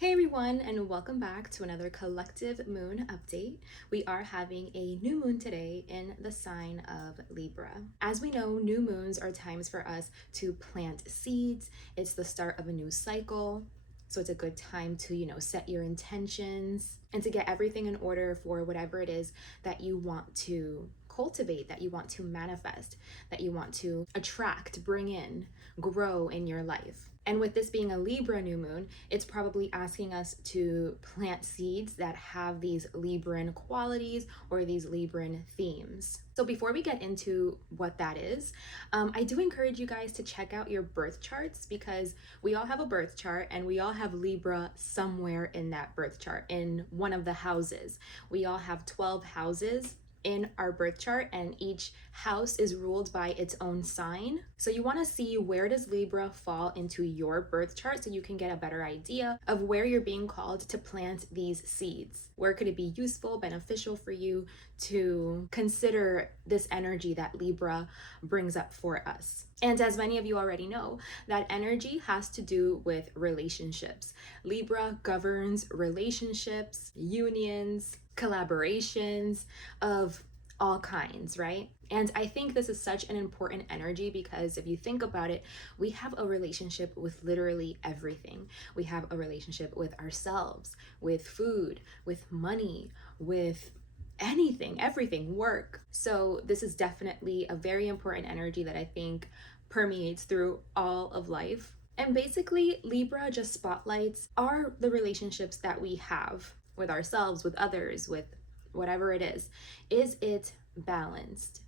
Hey everyone, and welcome back to another collective moon update. We are having a new moon today in the sign of Libra. As we know, new moons are times for us to plant seeds. It's the start of a new cycle. So it's a good time to, set your intentions and to get everything in order for whatever it is that you want to cultivate, that you want to manifest, that you want to attract, bring in, grow in your life. And with this being a Libra new moon, it's probably asking us to plant seeds that have these Libran qualities or these Libran themes. So before we get into what that is, I do encourage you guys to check out your birth charts because we all have a birth chart and we all have Libra somewhere in that birth chart, in one of the houses. We all have 12 houses in our birth chart, and each house is ruled by its own sign. So you want to see where does Libra fall into your birth chart so you can get a better idea of where you're being called to plant these seeds. Where could it be useful, beneficial for you to consider this energy that Libra brings up for us? And as many of you already know, that energy has to do with relationships. Libra governs relationships, unions, collaborations of all kinds, right? And I think this is such an important energy because if you think about it, we have a relationship with literally everything. We have a relationship with ourselves, with food, with money, with anything, everything, work. So this is definitely a very important energy that I think permeates through all of life. And basically, Libra just spotlights are the relationships that we have with ourselves, with others, with whatever it is. Is it balanced?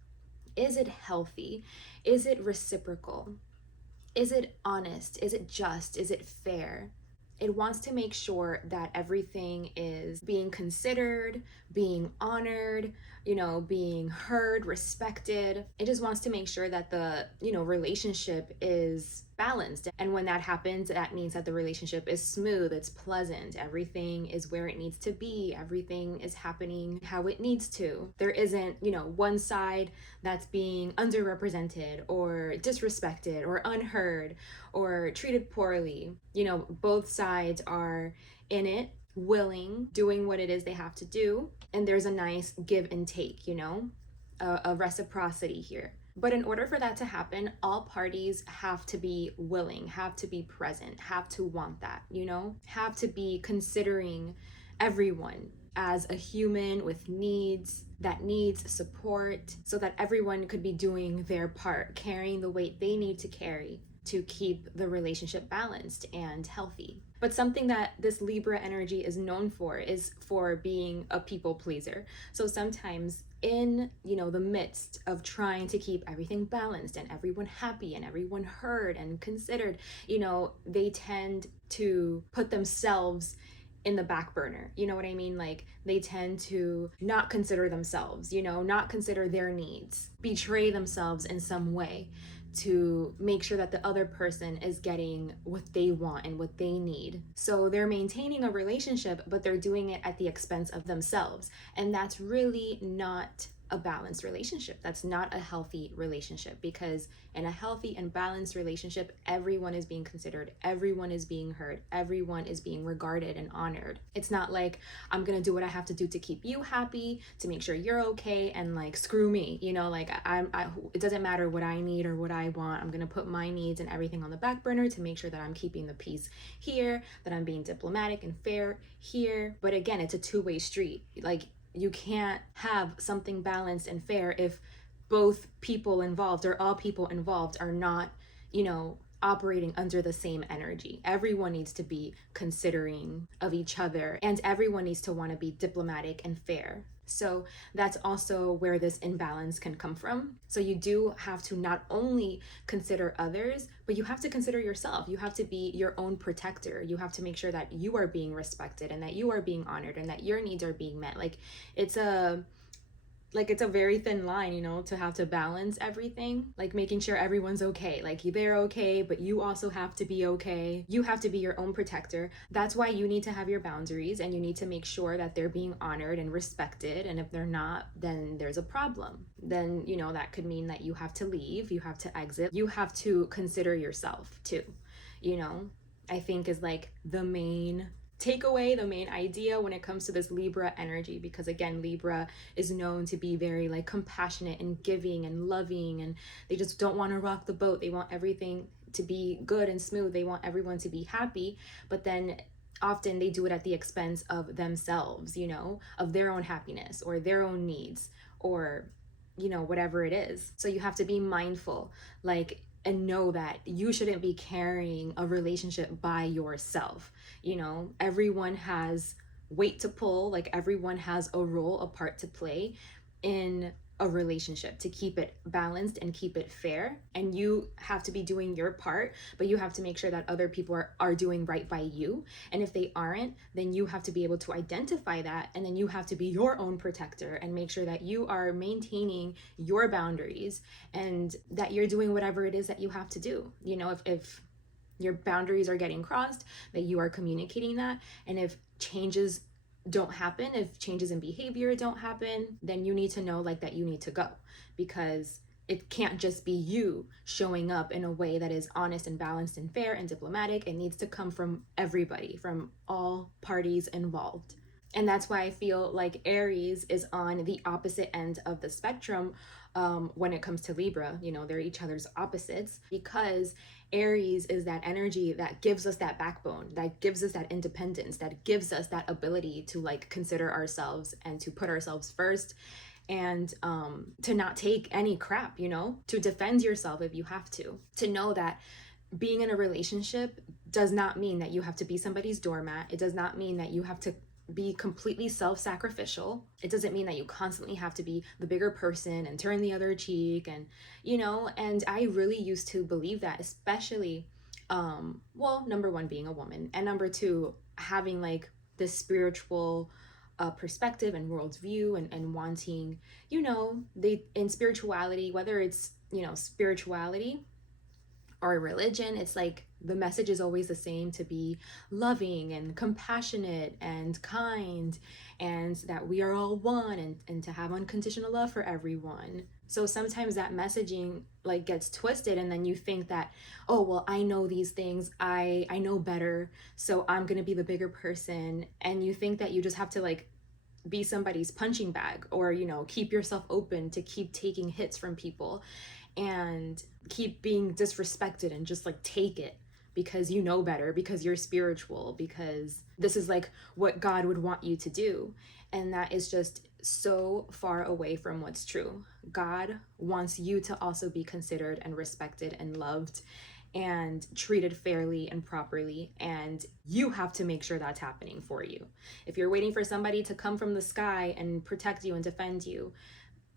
Is it healthy? Is it reciprocal? Is it honest? Is it just? Is it fair? It wants to make sure that everything is being considered, being honored, being heard, respected. It just wants to make sure that the, relationship is balanced. And when that happens, that means that the relationship is smooth, it's pleasant, everything is where it needs to be, everything is happening how it needs to. There isn't, one side that's being underrepresented or disrespected or unheard or treated poorly. Both sides are in it, willing, doing what it is they have to do, and there's a nice give and take, a reciprocity here. But in order for that to happen, all parties have to be willing, have to be present, have to want that, have to be considering everyone as a human with needs, that needs support, so that everyone could be doing their part, carrying the weight they need to carry to keep the relationship balanced and healthy. But something that this Libra energy is known for is for being a people pleaser. So sometimes in, the midst of trying to keep everything balanced and everyone happy and everyone heard and considered, they tend to put themselves in the back burner. You know what I mean? Like they tend to not consider themselves, not consider their needs, betray themselves in some way to make sure that the other person is getting what they want and what they need. So they're maintaining a relationship, but they're doing it at the expense of themselves. And that's really not a balanced relationship. That's not a healthy relationship, because in a healthy and balanced relationship, everyone is being considered, everyone is being heard, everyone is being regarded and honored. It's not like I'm gonna do what I have to do to keep you happy, to make sure you're okay, and like screw me, it doesn't matter what I need or what I want. I'm gonna put my needs and everything on the back burner to make sure that I'm keeping the peace here, that I'm being diplomatic and fair here. But again, it's a two-way street. Like you can't have something balanced and fair if both people involved or all people involved are not, operating under the same energy. Everyone needs to be considering of each other, and everyone needs to want to be diplomatic and fair. So that's also where this imbalance can come from. So you do have to not only consider others, but you have to consider yourself. You have to be your own protector. You have to make sure that you are being respected and that you are being honored and that your needs are being met. It's a very thin line, to have to balance everything, like making sure everyone's okay, like they're okay, but you also have to be okay. You have to be your own protector. That's why you need to have your boundaries, and you need to make sure that they're being honored and respected. And if they're not, then there's a problem. Then, that could mean that you have to leave, you have to exit, you have to consider yourself too, I think is like the main take away the main idea when it comes to this Libra energy, because again, Libra is known to be very like compassionate and giving and loving, and they just don't want to rock the boat. They want everything to be good and smooth. They want everyone to be happy, but then often they do it at the expense of themselves, you know, of their own happiness or their own needs, or you know, whatever it is. So you have to be mindful, like, and know that you shouldn't be carrying a relationship by yourself. You know, everyone has weight to pull, like everyone has a role, a part to play in a relationship to keep it balanced and keep it fair. And you have to be doing your part, but you have to make sure that other people are doing right by you. And if they aren't, then you have to be able to identify that, and then you have to be your own protector and make sure that you are maintaining your boundaries and that you're doing whatever it is that you have to do. You know, if your boundaries are getting crossed, that you are communicating that. And if changes don't happen, if changes in behavior don't happen, then you need to know like that you need to go, because it can't just be you showing up in a way that is honest and balanced and fair and diplomatic. It needs to come from everybody, from all parties involved. And that's why I feel like Aries is on the opposite end of the spectrum when it comes to Libra. You know, they're each other's opposites, because Aries is that energy that gives us that backbone, that gives us that independence, that gives us that ability to like consider ourselves and to put ourselves first, and to not take any crap, you know, to defend yourself if you have to know that being in a relationship does not mean that you have to be somebody's doormat. It does not mean that you have to be completely self-sacrificial. It doesn't mean that you constantly have to be the bigger person and turn the other cheek, and you know, and I really used to believe that, especially well, number one, being a woman, and number two, having like this spiritual perspective and worldview, and wanting, you know, they in spirituality, whether it's, you know, spirituality or religion, it's like the message is always the same: to be loving and compassionate and kind, and that we are all one, and to have unconditional love for everyone. So sometimes that messaging like gets twisted, and then you think that, oh well, I know these things, I know better, so I'm gonna be the bigger person. And you think that you just have to like be somebody's punching bag, or you know, keep yourself open to keep taking hits from people and keep being disrespected, and just like take it because you know better, because you're spiritual, because this is like what God would want you to do. And that is just so far away from what's true. God wants you to also be considered and respected and loved and treated fairly and properly, and you have to make sure that's happening for you. If you're waiting for somebody to come from the sky and protect you and defend you,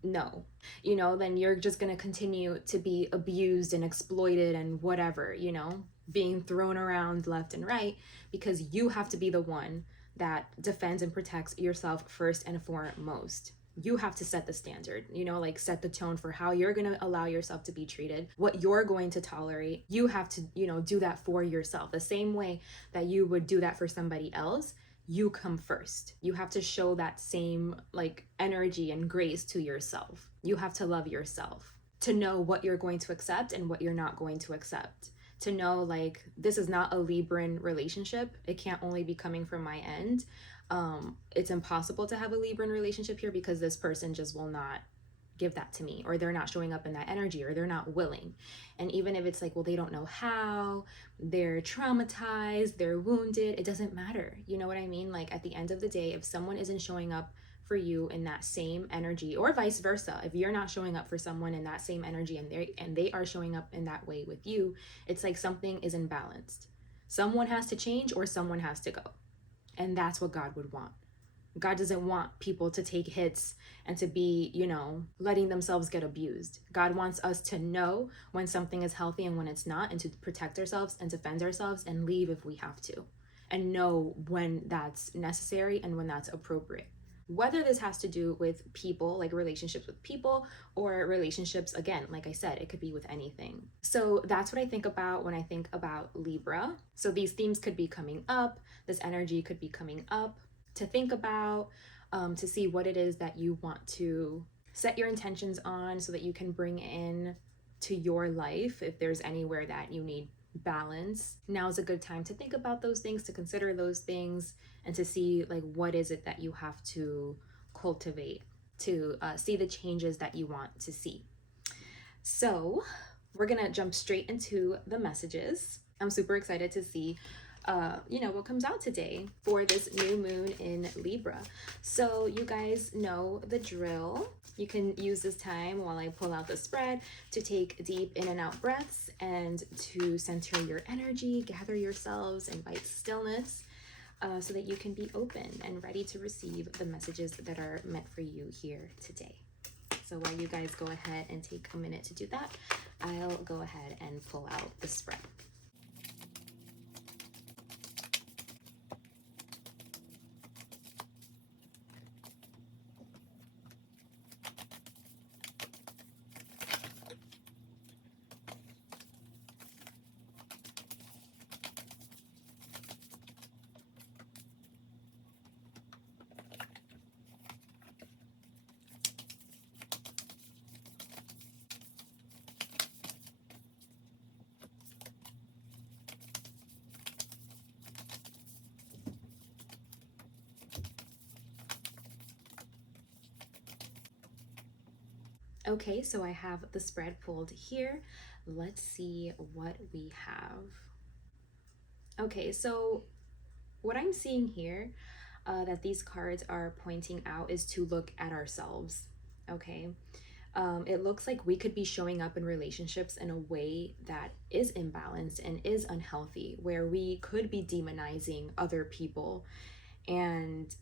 no, you know, then you're just going to continue to be abused and exploited and whatever, you know, being thrown around left and right, because you have to be the one that defends and protects yourself first and foremost. You have to set the standard, you know, like set the tone for how you're going to allow yourself to be treated, what you're going to tolerate. You have to, you know, do that for yourself the same way that you would do that for somebody else. You come first. You have to show that same like energy and grace to yourself. You have to love yourself, to know what you're going to accept and what you're not going to accept, to know like this is not a Libran relationship. It can't only be coming from my end. It's impossible to have a Libran relationship here, because this person just will not give that to me, or they're not showing up in that energy, or they're not willing. And even if it's like, well, they don't know how, they're traumatized, they're wounded, it doesn't matter. You know what I mean? Like at the end of the day, if someone isn't showing up for you in that same energy, or vice versa, if you're not showing up for someone in that same energy, and they are showing up in that way with you, it's like something is imbalanced. Someone has to change, or someone has to go. And that's what God would want. God doesn't want people to take hits and to be, you know, letting themselves get abused. God wants us to know when something is healthy and when it's not, and to protect ourselves and defend ourselves and leave if we have to, and know when that's necessary and when that's appropriate. Whether this has to do with people, like relationships with people, or relationships, again, like I said, it could be with anything. So that's what I think about when I think about Libra. So these themes could be coming up, this energy could be coming up to think about, to see what it is that you want to set your intentions on, so that you can bring in to your life, if there's anywhere that you need balance, now's a good time to think about those things, to consider those things, and to see like what is it that you have to cultivate to see the changes that you want to see. So we're gonna jump straight into the messages. I'm super excited to see what comes out today for this new moon in Libra. So you guys know the drill. You can use this time while I pull out the spread to take deep in and out breaths and to center your energy, gather yourselves, invite stillness, so that you can be open and ready to receive the messages that are meant for you here today. So while you guys go ahead and take a minute to do that, I'll go ahead and pull out the spread. Okay, so I have the spread pulled here. Let's see what we have. Okay, so what I'm seeing here that these cards are pointing out is to look at ourselves. Okay, it looks like we could be showing up in relationships in a way that is imbalanced and is unhealthy, where we could be demonizing other people and,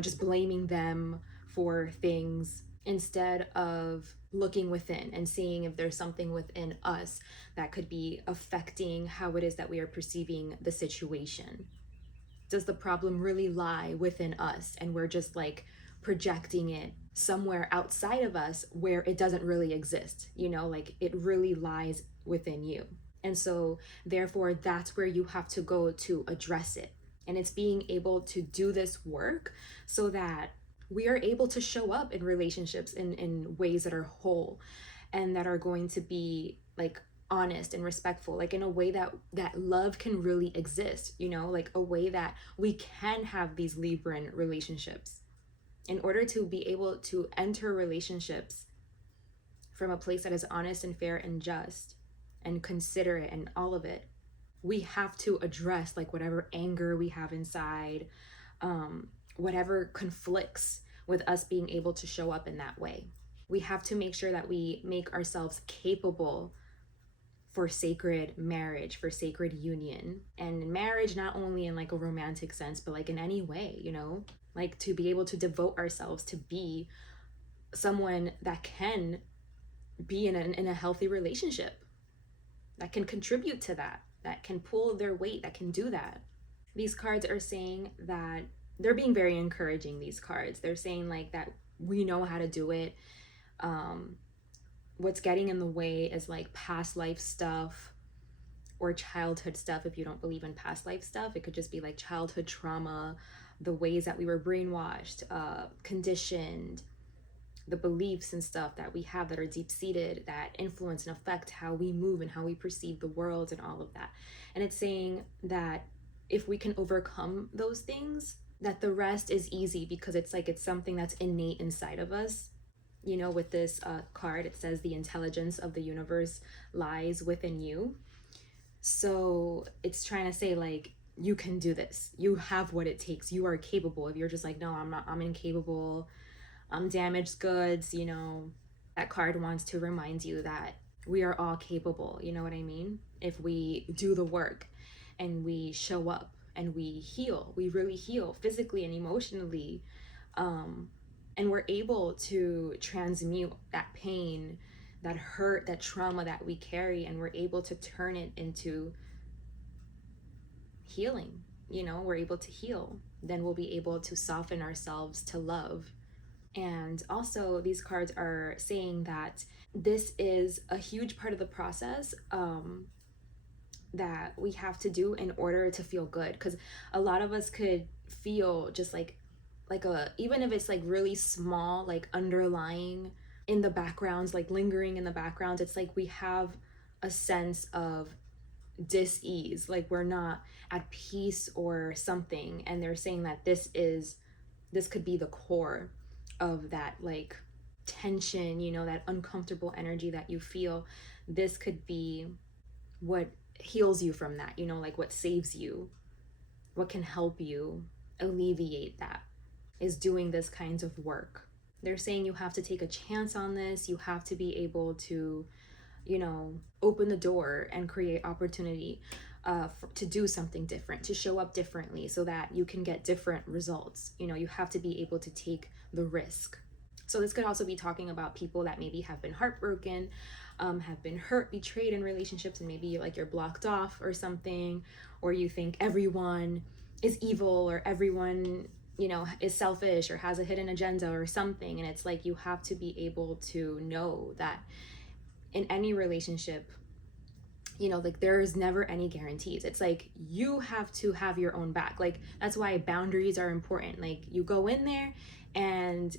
just blaming them for things instead of looking within and seeing if there's something within us that could be affecting how it is that we are perceiving the situation. Does the problem really lie within us and we're just like projecting it somewhere outside of us where it doesn't really exist? Like it really lies within you. And so, therefore, that's where you have to go to address it. And it's being able to do this work so that we are able to show up in relationships in ways that are whole and that are going to be like honest and respectful, like in a way that love can really exist, like a way that we can have these Libran relationships. In order to be able to enter relationships from a place that is honest and fair and just and considerate and all of it, we have to address like whatever anger we have inside, whatever conflicts with us being able to show up in that way. We have to make sure that we make ourselves capable for sacred marriage, for sacred union. And marriage, not only in like a romantic sense, but like in any way, like to be able to devote ourselves to be someone that can be in a healthy relationship, that can contribute to that can pull their weight, that can do that. These cards are saying that they're being very encouraging. These cards, they're saying like that we know how to do it. What's getting in the way is like past life stuff or childhood stuff. If you don't believe in past life stuff, it could just be like childhood trauma, the ways that we were brainwashed, conditioned, the beliefs and stuff that we have that are deep-seated, that influence and affect how we move and how we perceive the world and all of that. And it's saying that if we can overcome those things, that the rest is easy, because it's like it's something that's innate inside of us. With this card, it says the intelligence of the universe lies within you. So it's trying to say like, you can do this. You have what it takes. You are capable. If you're just like, no, I'm not, I'm incapable, I'm damaged goods, that card wants to remind you that we are all capable, you know what I mean? If we do the work and we show up and we heal, we really heal physically and emotionally, and we're able to transmute that pain, that hurt, that trauma that we carry, and we're able to turn it into healing. We're able to heal, then we'll be able to soften ourselves to love. And also, these cards are saying that this is a huge part of the process, that we have to do in order to feel good. Because a lot of us could feel just like even if it's like really small, like underlying in the backgrounds, like lingering in the background, it's like we have a sense of dis-ease, like we're not at peace or something. And they're saying that this could be the core of that like tension, you know, that uncomfortable energy that you feel. This could be what heals you from that, you know, like what saves you, what can help you alleviate that is doing this kinds of work. They're saying you have to take a chance on this. You have to be able to, you know, open the door and create opportunity to do something different, to show up differently so that you can get different results. You know, you have to be able to take the risk. So this could also be talking about people that maybe have been heartbroken, have been hurt, betrayed in relationships, and maybe like you're blocked off or something, or you think everyone is evil or everyone, you know, is selfish or has a hidden agenda or something. And it's like you have to be able to know that in any relationship, you know, like there is never any guarantees. It's like you have to have your own back. Like that's why boundaries are important. Like you go in there and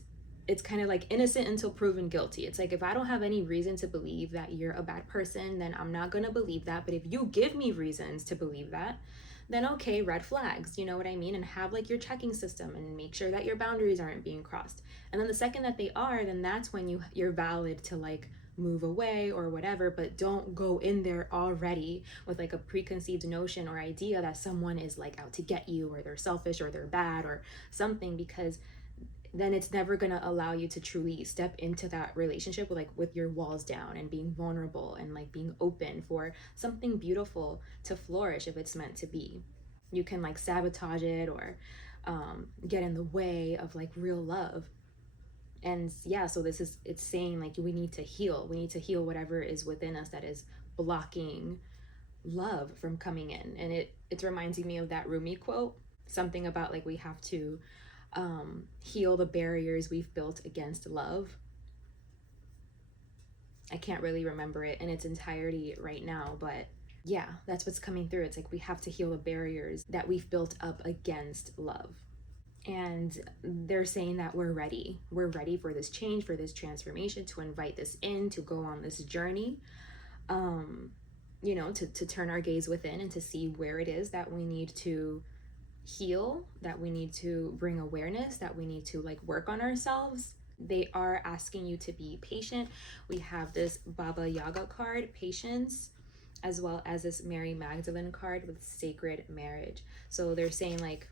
it's kind of like innocent until proven guilty. It's like if I don't have any reason to believe that you're a bad person, then I'm not going to believe that. But if you give me reasons to believe that, then okay, red flags, you know what I mean? And have like your checking system and make sure that your boundaries aren't being crossed. And then the second that they are, then that's when you're valid to like move away or whatever. But don't go in there already with like a preconceived notion or idea that someone is like out to get you or they're selfish or they're bad or something, because then it's never going to allow you to truly step into that relationship with like with your walls down and being vulnerable and like being open for something beautiful to flourish if it's meant to be. You can like sabotage it or get in the way of like real love. And yeah, so this is, it's saying like we need to heal whatever is within us that is blocking love from coming in. And it's reminding me of that Rumi quote, something about like we have to heal the barriers we've built against love. I can't really remember it in its entirety right now, but yeah, that's what's coming through. It's like we have to heal the barriers that we've built up against love. And they're saying that we're ready for this change, for this transformation, to invite this in, to go on this journey, you know, to turn our gaze within and to see where it is that we need to heal, that we need to bring awareness, that we need to like work on ourselves. They are asking you to be patient. We have this Baba Yaga card, patience, as well as this Mary Magdalene card with sacred marriage. So they're saying like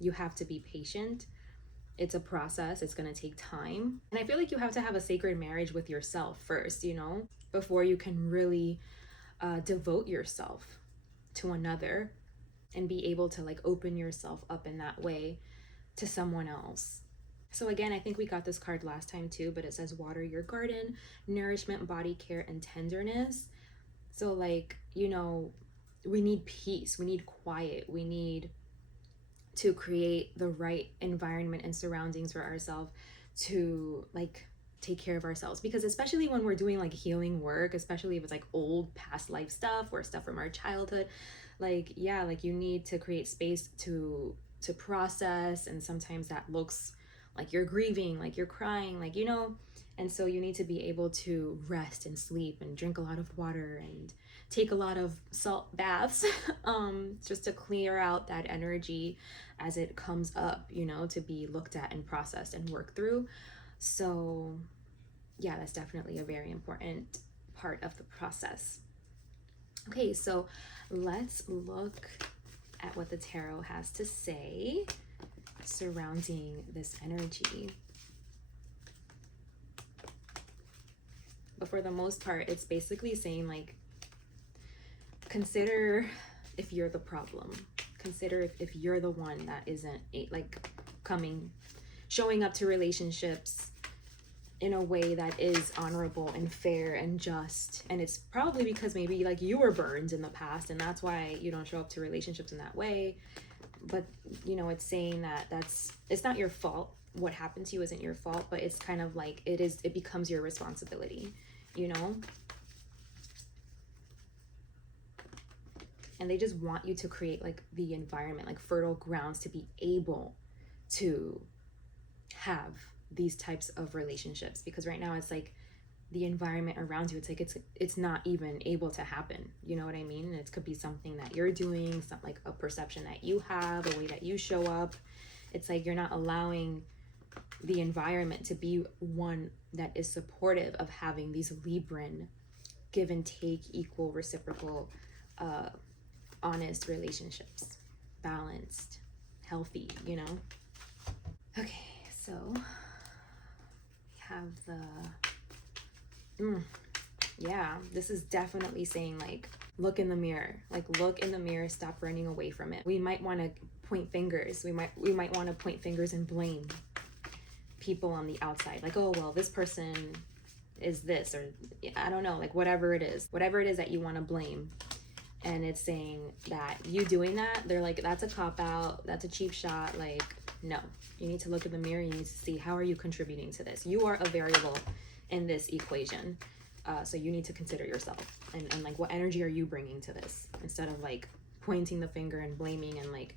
you have to be patient. It's a process. It's going to take time. And I feel like you have to have a sacred marriage with yourself first, you know, before you can really devote yourself to another and be able to like open yourself up in that way to someone else. So again, I think we got this card last time too, but it says water your garden, nourishment, body care, and tenderness. So like, you know, we need peace, we need quiet, we need to create the right environment and surroundings for ourselves to like take care of ourselves. Because especially when we're doing like healing work, especially if it's like old past life stuff or stuff from our childhood, like yeah, like you need to create space to process. And sometimes that looks like you're grieving, like you're crying, like, you know. And so you need to be able to rest and sleep and drink a lot of water and take a lot of salt baths just to clear out that energy as it comes up, you know, to be looked at and processed and worked through. So yeah, that's definitely a very important part of the process. Okay, so let's look at what the tarot has to say surrounding this energy. But for the most part, it's basically saying like, consider if you're the problem. Consider if you're the one that isn't like showing up to relationships in a way that is honorable and fair and just. And it's probably because maybe like you were burned in the past and that's why you don't show up to relationships in that way. But you know, it's saying that it's not your fault. What happened to you isn't your fault, but it's kind of like it becomes your responsibility, you know. And they just want you to create like the environment, like fertile grounds to be able to have these types of relationships. Because right now it's like the environment around you, it's like it's not even able to happen. You know what I mean? And it could be something that you're doing, some like a perception that you have, a way that you show up. It's like you're not allowing the environment to be one that is supportive of having these Libran give and take, equal, reciprocal, honest relationships, balanced, healthy, you know? Okay, so we have the yeah, this is definitely saying like look in the mirror, like look in the mirror, stop running away from it. We might want to point fingers, we might want to point fingers and blame people on the outside, like, oh well, this person is this, or I don't know, like whatever it is that you want to blame. And it's saying that you doing that, they're like, that's a cop out, that's a cheap shot. Like, no, you need to look in the mirror, you need to see, how are you contributing to this? You are a variable in this equation. So you need to consider yourself, and like, what energy are you bringing to this, instead of like pointing the finger and blaming. And like,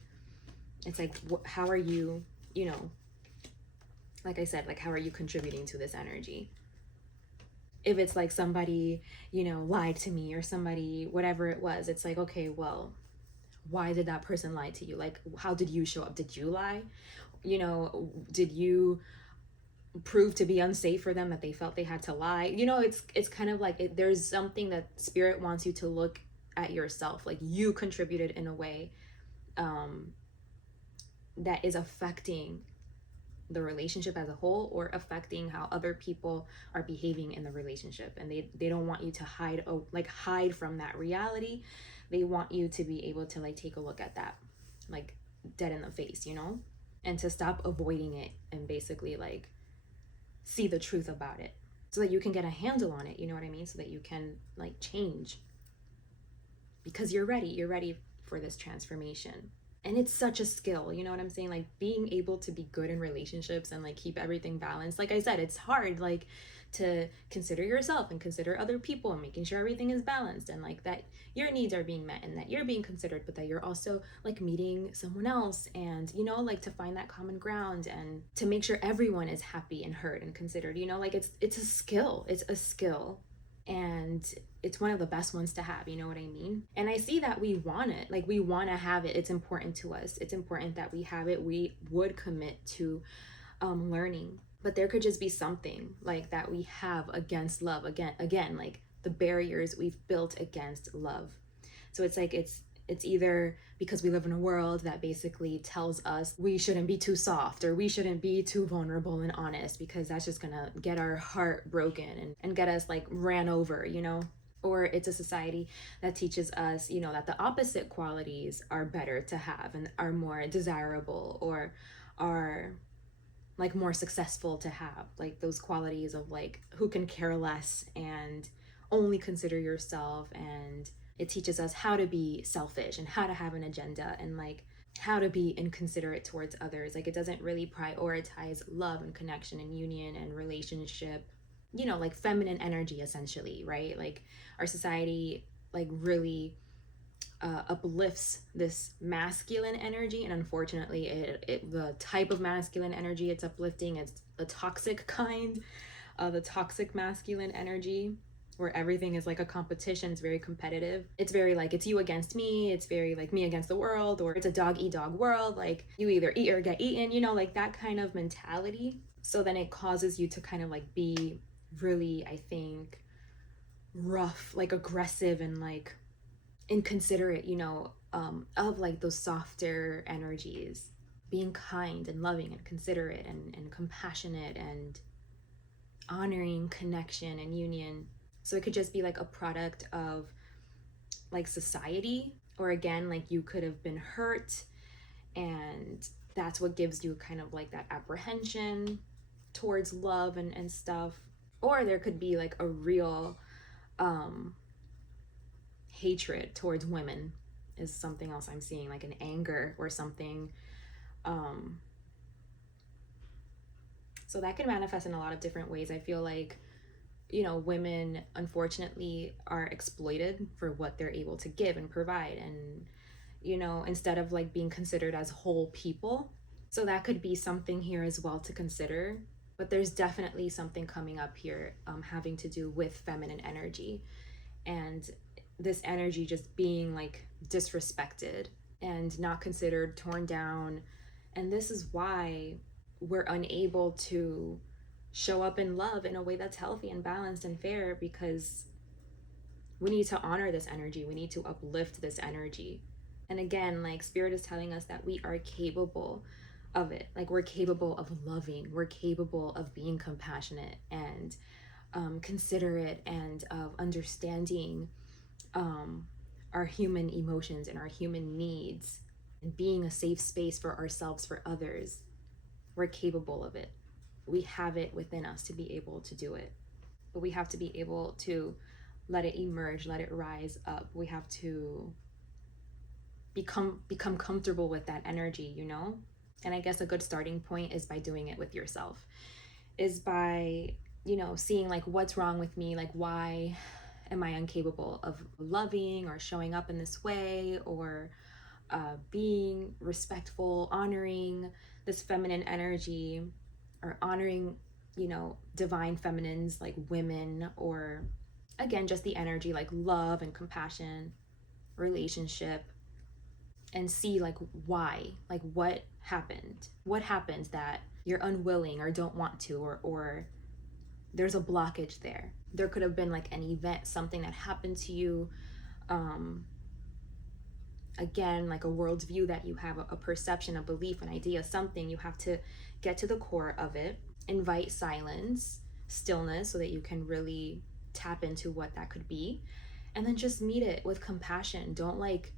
it's like, how are you, you know, like I said, like, how are you contributing to this energy? If it's like somebody, you know, lied to me, or somebody, whatever it was, it's like, okay, well, why did that person lie to you? Like, how did you show up? Did you lie? You know, did you prove to be unsafe for them, that they felt they had to lie? You know, it's kind of like there's something that spirit wants you to look at yourself, like you contributed in a way that is affecting the relationship as a whole, or affecting how other people are behaving in the relationship. And they don't want you to hide from that reality. They want you to be able to like take a look at that, like dead in the face, you know, and to stop avoiding it, and basically like see the truth about it, so that you can get a handle on it, you know what I mean? So that you can like change, because you're ready for this transformation. And it's such a skill, you know what I'm saying? Like being able to be good in relationships and like keep everything balanced. Like I said, it's hard, like to consider yourself and consider other people, and making sure everything is balanced, and like that your needs are being met, and that you're being considered, but that you're also like meeting someone else, and you know, like to find that common ground, and to make sure everyone is happy and heard and considered, you know, like it's a skill. It's a skill, and it's one of the best ones to have, you know what I mean? And I see that we want it, like we want to have it. It's important to us, it's important that we have it. We would commit to learning, but there could just be something like that we have against love, again like the barriers we've built against love. So it's like it's either because we live in a world that basically tells us we shouldn't be too soft, or we shouldn't be too vulnerable and honest, because that's just gonna get our heart broken, and get us like ran over, you know? Or it's a society that teaches us, you know, that the opposite qualities are better to have and are more desirable, or are like more successful to have, like those qualities of like who can care less and only consider yourself. And it teaches us how to be selfish, and how to have an agenda, and like how to be inconsiderate towards others. Like it doesn't really prioritize love and connection and union and relationship, you know, like feminine energy essentially, right? Like our society like really uplifts this masculine energy, and unfortunately the type of masculine energy it's uplifting is the toxic kind, the toxic masculine energy, where everything is like a competition. It's very competitive, it's very like it's you against me, it's very like me against the world, or it's a dog eat dog world, like you either eat or get eaten, you know, like that kind of mentality. So then it causes you to kind of like be really, I think, rough, like aggressive, and like inconsiderate, you know, of like those softer energies, being kind and loving and considerate, and compassionate, and honoring connection and union. So it could just be like a product of like society, or again, like you could have been hurt, and that's what gives you kind of like that apprehension towards love and stuff. Or there could be like a real hatred towards women, is something else I'm seeing, like an anger or something. So that can manifest in a lot of different ways. I feel like, you know, women unfortunately are exploited for what they're able to give and provide, and you know, instead of like being considered as whole people. So that could be something here as well to consider. But there's definitely something coming up here, having to do with feminine energy, and this energy just being like disrespected and not considered, torn down. And this is why we're unable to show up in love in a way that's healthy and balanced and fair, because we need to honor this energy. We need to uplift this energy. And again, like, spirit is telling us that we are capable of it. Like, we're capable of loving, we're capable of being compassionate and considerate, and of understanding our human emotions and our human needs, and being a safe space for ourselves, for others. We're capable of it. We have it within us to be able to do it. But we have to be able to let it emerge, let it rise up. We have to become comfortable with that energy, you know? And I guess a good starting point is by doing it with yourself. Is by, you know, seeing like, what's wrong with me? Like, why am I incapable of loving or showing up in this way, or being respectful, honoring this feminine energy, or honoring, you know, divine feminines like women, or again, just the energy like love and compassion, relationship, and see like, why, like, what happened that you're unwilling or don't want to, or there's a blockage there. There could have been like an event, something that happened to you, again, like a worldview that you have, a perception, a belief, an idea, something. You have to get to the core of it, invite silence, stillness, so that you can really tap into what that could be, and then just meet it with compassion. Don't like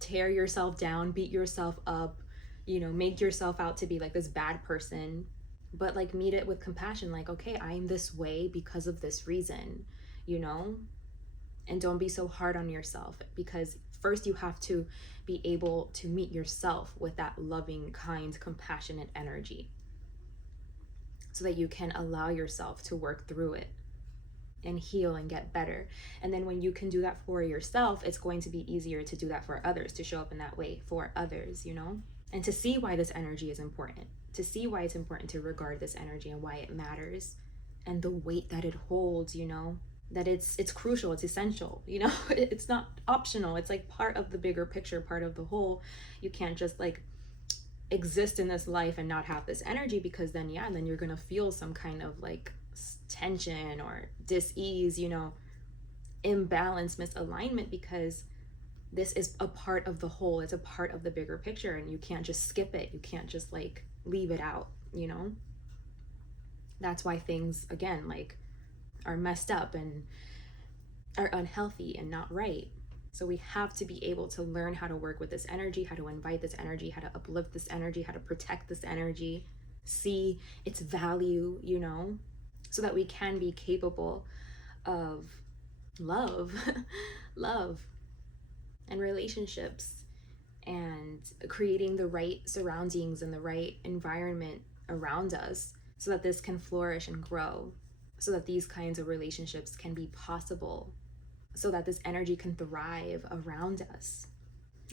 tear yourself down, beat yourself up, you know, make yourself out to be like this bad person, but like meet it with compassion. Like, okay, I'm this way because of this reason, you know? And don't be so hard on yourself, because first you have to be able to meet yourself with that loving, kind, compassionate energy, so that you can allow yourself to work through it and heal and get better. And then when you can do that for yourself, it's going to be easier to do that for others, to show up in that way for others, you know? And to see why this energy is important, to see why it's important to regard this energy and why it matters, and the weight that it holds, you know? That it's crucial, it's essential, you know? It's not optional. It's like part of the bigger picture, part of the whole. You can't just like exist in this life and not have this energy, because then, yeah, then you're gonna feel some kind of like tension or dis-ease, you know, imbalance, misalignment, because this is a part of the whole. It's a part of the bigger picture, and you can't just skip it. You can't just like leave it out, you know? That's why things, again, like, are messed up and are unhealthy and not right. So we have to be able to learn how to work with this energy, how to invite this energy, how to uplift this energy, how to protect this energy, see its value, you know, so that we can be capable of love, love, and relationships, and creating the right surroundings and the right environment around us, so that this can flourish and grow, so that these kinds of relationships can be possible, so that this energy can thrive around us.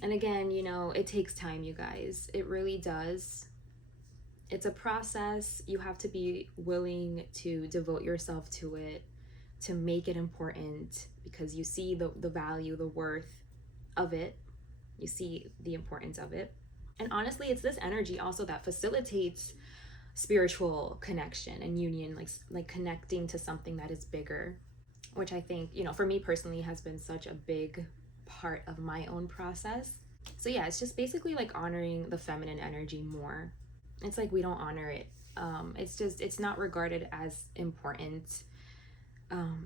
And again, you know, it takes time, you guys. It really does. It's a process. You have to be willing to devote yourself to it, to make it important, because you see the value, the worth of it. You see the importance of it. And honestly, it's this energy also that facilitates spiritual connection and union, like connecting to something that is bigger, which I think, you know, for me personally has been such a big part of my own process. So yeah, it's just basically like honoring the feminine energy more. It's like we don't honor it. It's not regarded as important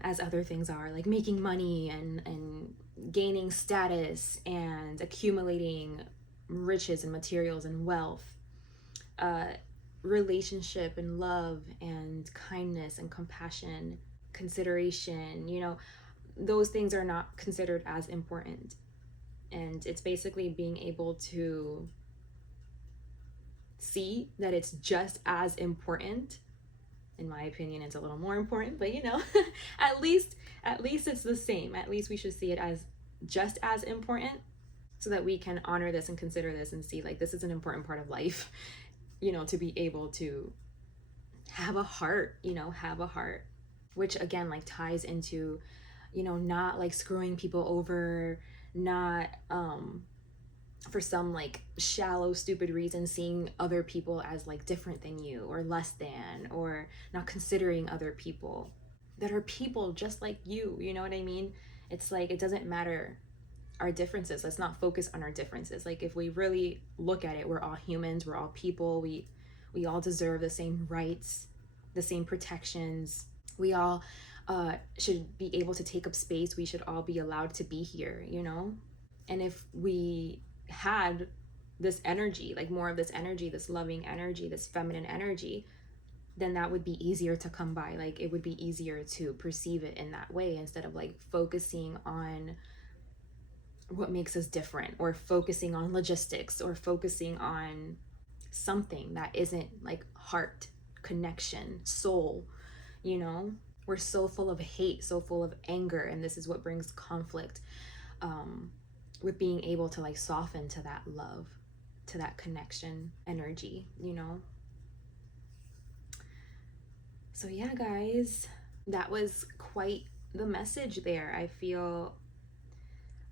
as other things are, like making money and gaining status and accumulating riches and materials and wealth. Relationship and love and kindness and compassion, consideration, you know, those things are not considered as important. And it's basically being able to see that it's just as important. In my opinion, it's a little more important, but you know, at least it's the same. At least we should see it as just as important, so that we can honor this and consider this and see like, this is an important part of life, you know, to be able to have a heart, have a heart, which again like ties into, not like screwing people over, not for some like shallow stupid reason seeing other people as like different than you or less than, or not considering other people that are people just like you know what I mean? It's like it doesn't matter our differences. Let's not focus on our differences. Like if we really look at it, we're all humans, we're all people, we all deserve the same rights, the same protections. We all should be able to take up space. We should all be allowed to be here, and if we had this energy, like more of this energy, this loving energy, this feminine energy, then that would be easier to come by. Like it would be easier to perceive it in that way instead of like focusing on what makes us different, or focusing on logistics, or focusing on something that isn't like heart, connection, soul, you know? We're so full of hate, so full of anger, and this is what brings conflict, with being able to like soften to that love, to that connection energy, So yeah, guys, that was quite the message there. I feel,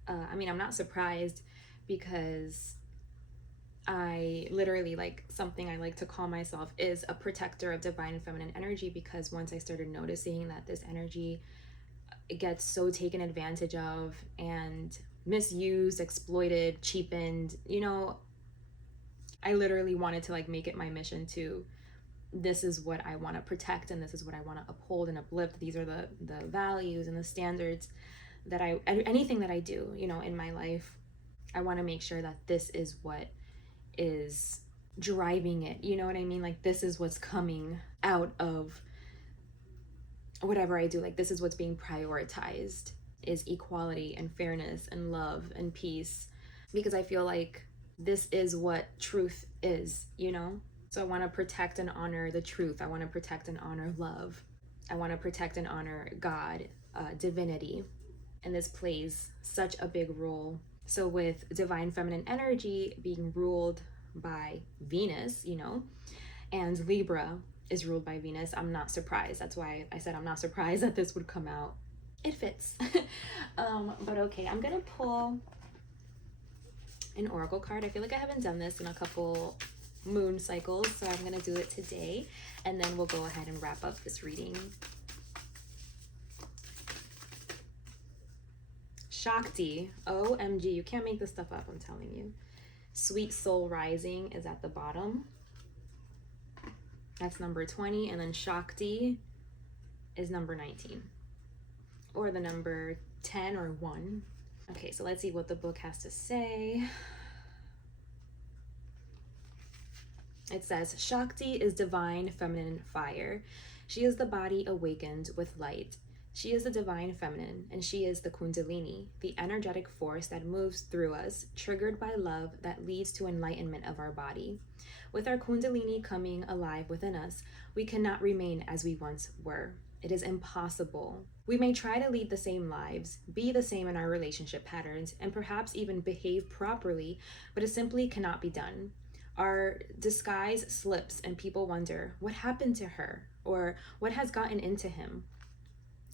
I'm not surprised, because I literally, like, something I like to call myself is a protector of divine feminine energy, because once I started noticing that this energy gets so taken advantage of and misused, exploited, cheapened, I literally wanted to like make it my mission to, this is what I want to protect, and this is what I want to uphold and uplift. These are the values and the standards that anything that I do, in my life, I want to make sure that this is what is driving it. You know what I mean? Like this is what's coming out of whatever I do. Like this is what's being prioritized, is equality and fairness and love and peace, because I feel like this is what truth is, So I want to protect and honor the truth. I want to protect and honor love. I want to protect and honor God, divinity. And this plays such a big role. So with divine feminine energy being ruled by Venus, and Libra is ruled by Venus, I'm not surprised. That's why I said I'm not surprised that this would come out. It fits. But okay, I'm gonna pull an oracle card. I feel like I haven't done this in a couple moon cycles, so I'm gonna do it today, and then we'll go ahead and wrap up this reading. Shakti, OMG, you can't make this stuff up, I'm telling you. Sweet Soul Rising is at the bottom. That's number 20, and then Shakti is number 19, or the number 10 or 1. Okay, so let's see what the book has to say. It says, Shakti is divine feminine fire. She is the body awakened with light. She is the divine feminine, and she is the Kundalini, the energetic force that moves through us, triggered by love that leads to enlightenment of our body. With our Kundalini coming alive within us, we cannot remain as we once were. It is impossible. We may try to lead the same lives, be the same in our relationship patterns, and perhaps even behave properly, but it simply cannot be done. Our disguise slips and people wonder, what happened to her? Or what has gotten into him?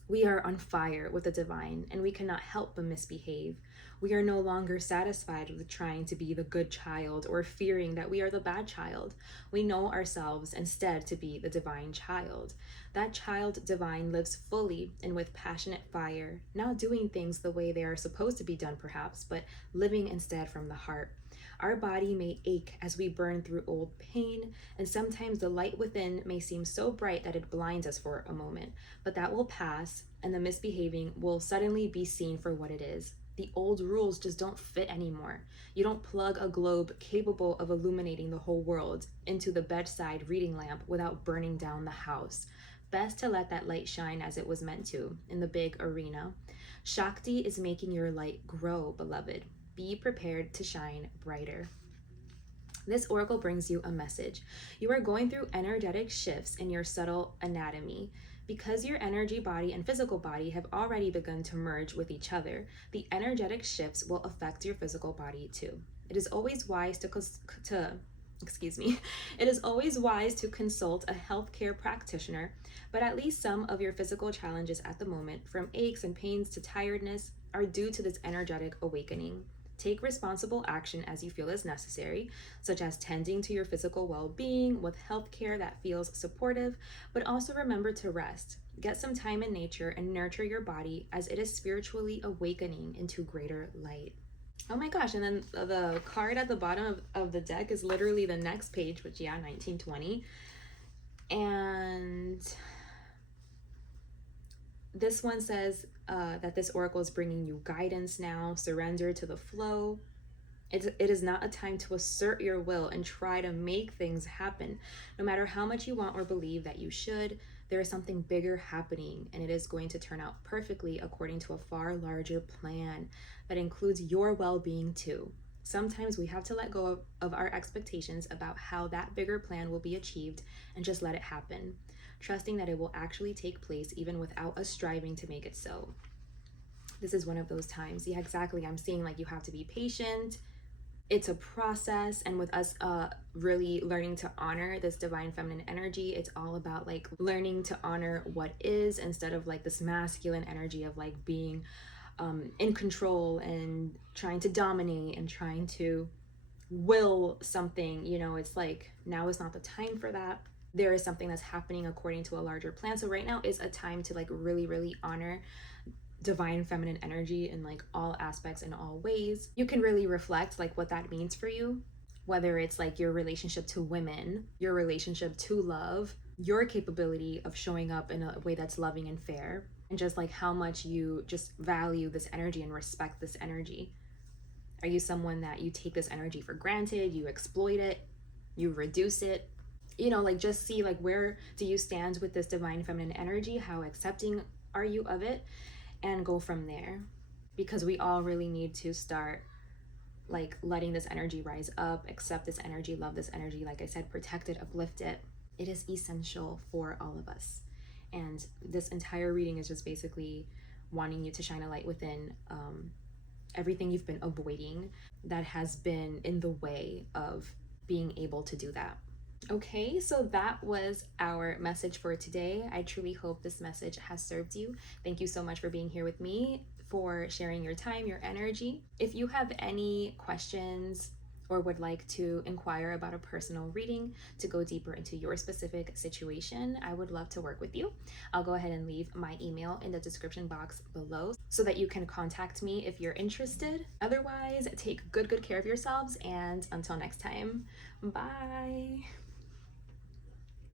We are on fire with the divine, and we cannot help but misbehave. We are no longer satisfied with trying to be the good child or fearing that we are the bad child. We know ourselves instead to be the divine child. That child divine lives fully and with passionate fire, not doing things the way they are supposed to be done perhaps, but living instead from the heart. Our body may ache as we burn through old pain, and sometimes the light within may seem so bright that it blinds us for a moment, but that will pass, and the misbehaving will suddenly be seen for what it is. The old rules just don't fit anymore. You don't plug a globe capable of illuminating the whole world into the bedside reading lamp without burning down the house. Best to let that light shine as it was meant to, in the big arena. Shakti is making your light grow, beloved. Be prepared to shine brighter. This oracle brings you a message. You are going through energetic shifts in your subtle anatomy. Because your energy body and physical body have already begun to merge with each other, the energetic shifts will affect your physical body too. It is always wise to excuse me, it is always wise to consult a healthcare practitioner, but at least some of your physical challenges at the moment, from aches and pains to tiredness, are due to this energetic awakening. Take responsible action as you feel is necessary, such as tending to your physical well being with healthcare that feels supportive, but also remember to rest. Get some time in nature and nurture your body as it is spiritually awakening into greater light. Oh my gosh, and then the card at the bottom of the deck is literally the next page, which, yeah, 1920. And this one says that this oracle is bringing you guidance now. Surrender to the flow. It is not a time to assert your will and try to make things happen. No matter how much you want or believe that you should, there is something bigger happening, and it is going to turn out perfectly according to a far larger plan that includes your well-being too. Sometimes we have to let go of our expectations about how that bigger plan will be achieved and just let it happen, trusting that it will actually take place even without us striving to make it so. This is one of those times. Yeah, exactly. I'm seeing like you have to be patient. It's a process, and with us really learning to honor this divine feminine energy, it's all about like learning to honor what is instead of like this masculine energy of like being in control and trying to dominate and trying to will something. You know, it's like now is not the time for that. There is something that's happening according to a larger plan. So right now is a time to like really honor divine feminine energy in like all aspects and all ways. You can really reflect like what that means for you, whether it's like your relationship to women, your relationship to love, your capability of showing up in a way that's loving and fair, and just like how much you just value this energy and respect this energy. Are you someone that you take this energy for granted, you exploit it, you reduce it? You know, like just see like where do you stand with this divine feminine energy? How accepting are you of it? And go from there, because we all really need to start like letting this energy rise up, accept this energy, love this energy, like I said, protect it, uplift it. It is essential for all of us. And this entire reading is just basically wanting you to shine a light within everything you've been avoiding that has been in the way of being able to do that. Okay, so that was our message for today. I truly hope this message has served you. Thank you so much for being here with me, for sharing your time, your energy. If you have any questions or would like to inquire about a personal reading to go deeper into your specific situation, I would love to work with you. I'll go ahead and leave my email in the description box below so that you can contact me if you're interested. Otherwise, take good care of yourselves, and until next time, bye.